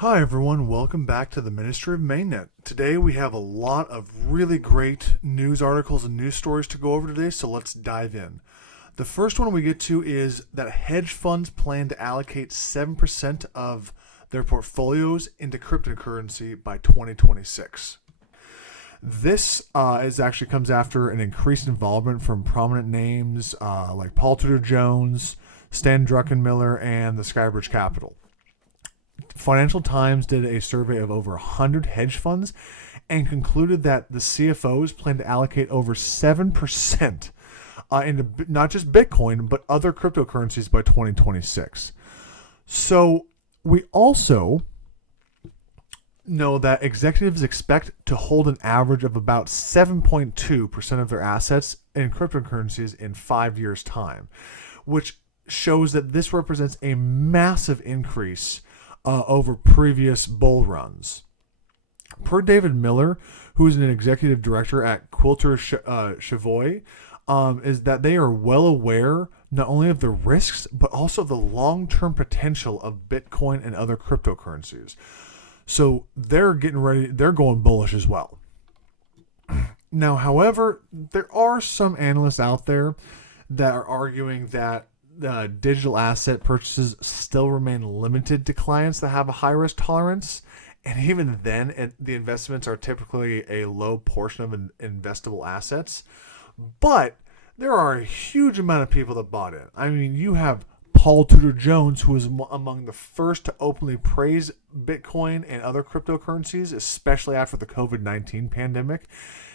Hi everyone, welcome back to the Ministry of Mainnet. Today we have a lot of really great news articles and news stories to go over today, so let's dive in. The first one we get to is that hedge funds plan to allocate 7% of their portfolios into cryptocurrency by 2026. This is actually comes after an increased involvement from prominent names like Paul Tudor Jones, Stan Druckenmiller, and the Skybridge Capital. Financial Times did a survey of over 100 hedge funds and concluded that the CFOs plan to allocate over 7% into not just Bitcoin, but other cryptocurrencies by 2026. So we also know that executives expect to hold an average of about 7.2% of their assets in cryptocurrencies in 5 years' time, which shows that this represents a massive increase over previous bull runs. Per David Miller, who is an executive director at Quilter Chevoy, is that they are well aware not only of the risks, but also the long-term potential of Bitcoin and other cryptocurrencies. So they're getting ready, they're going bullish as well. Now, however, there are some analysts out there that are arguing that digital asset purchases still remain limited to clients that have a high risk tolerance. And even then, the investments are typically a low portion of investable assets. But there are a huge amount of people that bought in. I mean, you have Paul Tudor Jones, who was among the first to openly praise Bitcoin and other cryptocurrencies, especially after the COVID-19 pandemic.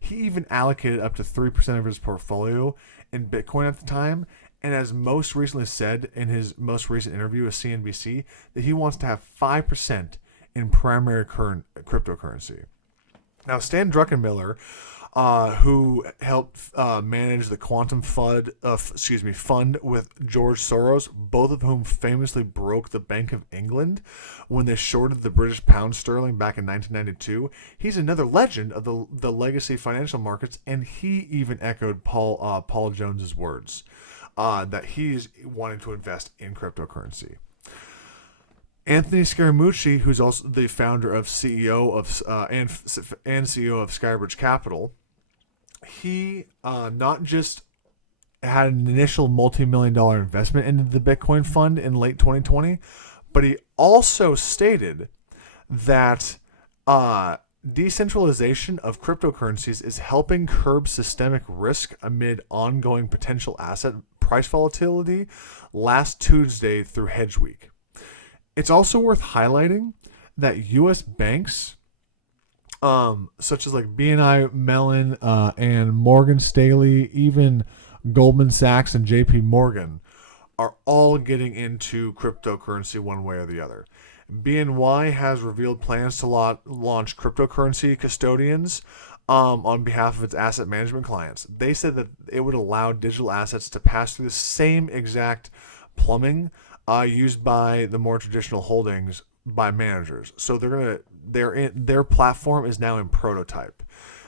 He even allocated up to 3% of his portfolio in Bitcoin at the time. And as most recently said in his most recent interview with CNBC, that he wants to have 5% in primary current cryptocurrency. Now, Stan Druckenmiller, who helped manage the Quantum Fund with George Soros, both of whom famously broke the Bank of England when they shorted the British pound sterling back in 1992. He's another legend of the legacy financial markets, and he even echoed Paul Jones's words. That he's wanting to invest in cryptocurrency. Anthony Scaramucci, who's also the founder of CEO of and CEO of Skybridge Capital, he not just had an initial multi-million-dollar investment into the Bitcoin fund in late 2020, but he also stated that decentralization of cryptocurrencies is helping curb systemic risk amid ongoing potential asset price volatility last Tuesday through Hedge Week. It's also worth highlighting that U.S. banks, such as like BNI Mellon and Morgan Stanley, even Goldman Sachs and J.P. Morgan, are all getting into cryptocurrency one way or the other. BNY has revealed plans to launch cryptocurrency custodians on behalf of its asset management clients. They said that it would allow digital assets to pass through the same exact plumbing used by the more traditional holdings by managers. So their platform is now in prototype.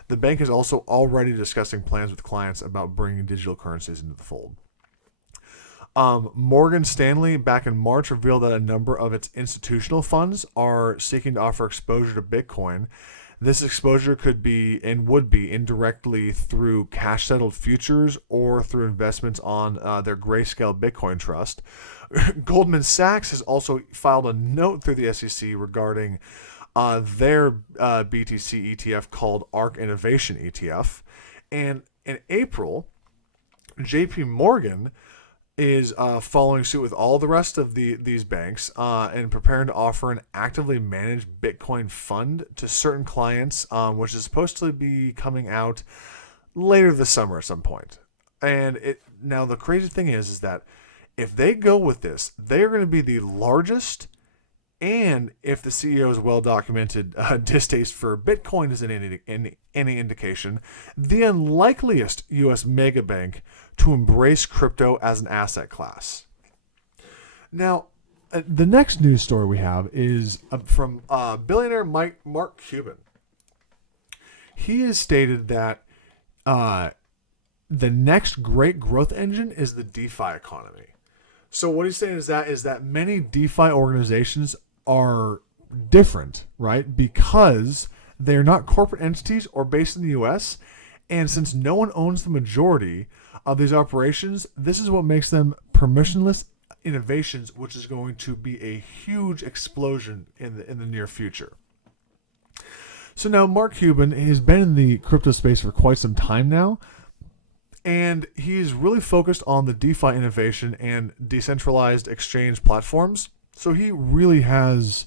The bank is also already discussing plans with clients about bringing digital currencies into the fold. Morgan Stanley back in March revealed that a number of its institutional funds are seeking to offer exposure to Bitcoin. This exposure could be and would be indirectly through cash settled futures or through investments on their Grayscale Bitcoin Trust. Goldman Sachs has also filed a note through the SEC regarding their BTC ETF called ARK Innovation ETF. And in April, JP Morgan is following suit with all the rest of these banks and preparing to offer an actively managed Bitcoin fund to certain clients, which is supposed to be coming out later this summer at some point. And now the crazy thing is that if they go with this, they are going to be the largest, and if the CEO's well-documented distaste for Bitcoin is any indication, the unlikeliest U.S. mega bank to embrace crypto as an asset class. Now, the next news story we have is from billionaire Mark Cuban. He has stated that the next great growth engine is the DeFi economy. So what he's saying is that many DeFi organizations are different, right? Because they're not corporate entities or based in the US. And since no one owns the majority of these operations, this is what makes them permissionless innovations, which is going to be a huge explosion in the near future. So now Mark Cuban has been in the crypto space for quite some time now, and he's really focused on the DeFi innovation and decentralized exchange platforms. So he really has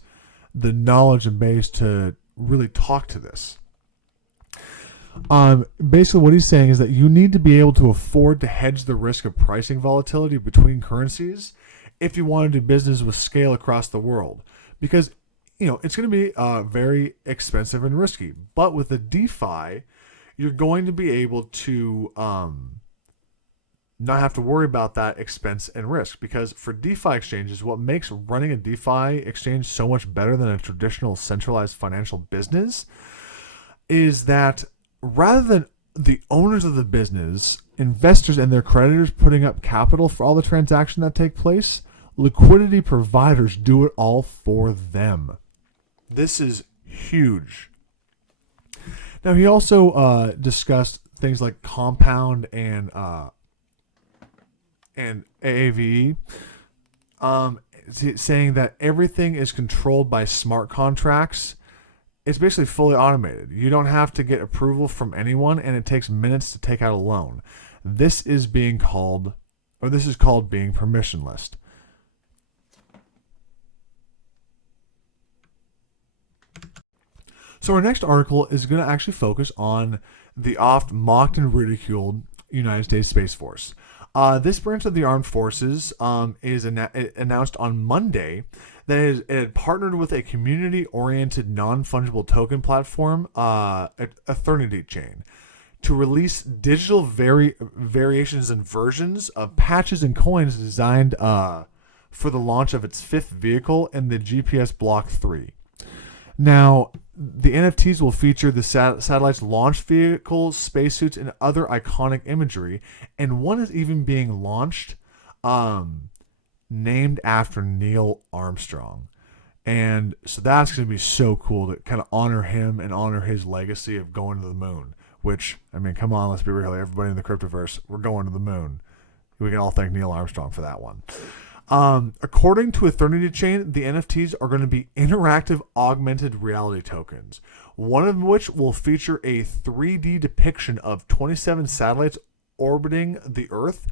the knowledge and base to really talk to this. Basically what he's saying is that you need to be able to afford to hedge the risk of pricing volatility between currencies if you want to do business with scale across the world, because it's going to be very expensive and risky. But with the DeFi, you're going to be able to not have to worry about that expense and risk, because for DeFi exchanges, what makes running a DeFi exchange so much better than a traditional centralized financial business is that rather than the owners of the business, investors and their creditors putting up capital for all the transactions that take place, liquidity providers do it all for them. This is huge. Now, he also discussed things like compound and AAVE, saying that everything is controlled by smart contracts. It's basically fully automated. You don't have to get approval from anyone, and it takes minutes to take out a loan. This is called being permissionless. So our next article is going to actually focus on the oft mocked and ridiculed United States Space Force. This branch of the armed forces is announced on Monday that it had partnered with a community-oriented non-fungible token platform, Eternity Chain, to release digital variations and versions of patches and coins designed for the launch of its fifth vehicle in the GPS Block 3. Now, the NFTs will feature the satellite's launch vehicles, spacesuits, and other iconic imagery, and one is even being launched named after Neil Armstrong. And so that's going to be so cool to kind of honor him and honor his legacy of going to the moon, which, I mean, come on, let's be real. Everybody in the cryptoverse, we're going to the moon. We can all thank Neil Armstrong for that one. According to Eternity Chain, the NFTs are going to be interactive augmented reality tokens, one of which will feature a 3D depiction of 27 satellites orbiting the Earth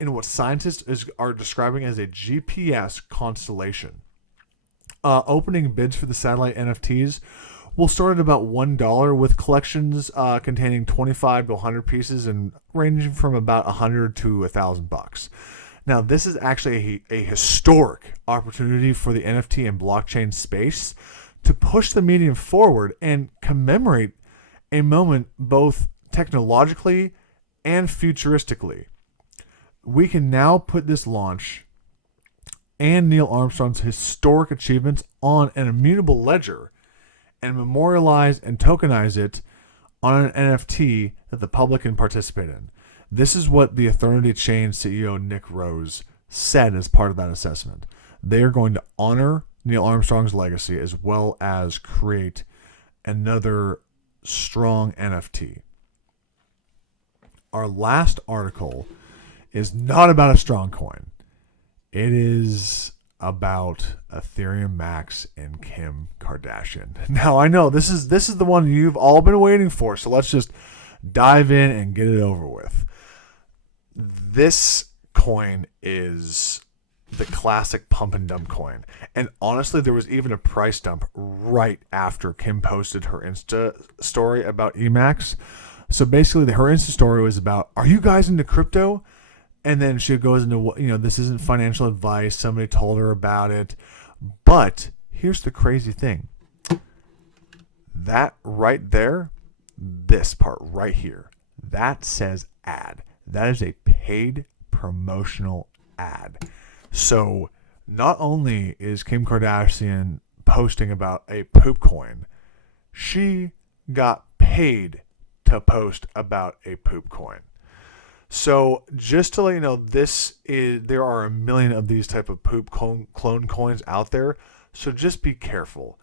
in what scientists are describing as a GPS constellation. Opening bids for the satellite NFTs will start at about $1, with collections containing 25 to 100 pieces and ranging from about $100 to $1,000. Now, this is actually a historic opportunity for the NFT and blockchain space to push the medium forward and commemorate a moment both technologically and futuristically. We can now put this launch and Neil Armstrong's historic achievements on an immutable ledger and memorialize and tokenize it on an NFT that the public can participate in. This is what the Eternity Chain CEO Nick Rose said as part of that assessment. They are going to honor Neil Armstrong's legacy as well as create another strong NFT. Our last article is not about a strong coin. It is about Ethereum Max and Kim Kardashian. Now, I know this is the one you've all been waiting for, so let's just dive in and get it over with. This coin is the classic pump and dump coin. And honestly, there was even a price dump right after Kim posted her Insta story about Emax. So basically, her Insta story was about, are you guys into crypto? And then she goes into, this isn't financial advice. Somebody told her about it. But here's the crazy thing. That right there, this part right here, that says ad. That is a paid promotional ad. So not only is Kim Kardashian posting about a poop coin, she got paid to post about a poop coin. So just to let you know, there are a million of these type of poop clone coins out there. So just be careful.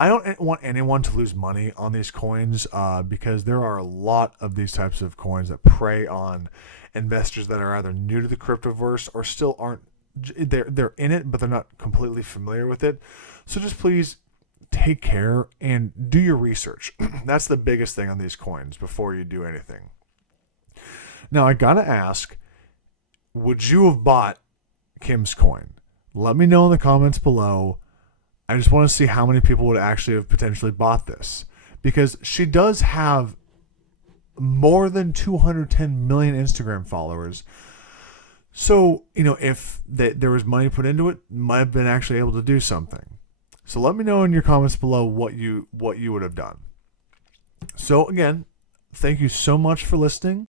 I don't want anyone to lose money on these coins because there are a lot of these types of coins that prey on investors that are either new to the cryptoverse or still aren't. They're in it, but they're not completely familiar with it. So just please take care and do your research. That's the biggest thing on these coins before you do anything. Now I gotta ask, would you have bought Kim's coin? Let me know in the comments below. I just want to see how many people would actually have potentially bought this, because she does have more than 210 million Instagram followers. So, if there was money put into it, might have been actually able to do something. So let me know in your comments below what you would have done. So again, thank you so much for listening.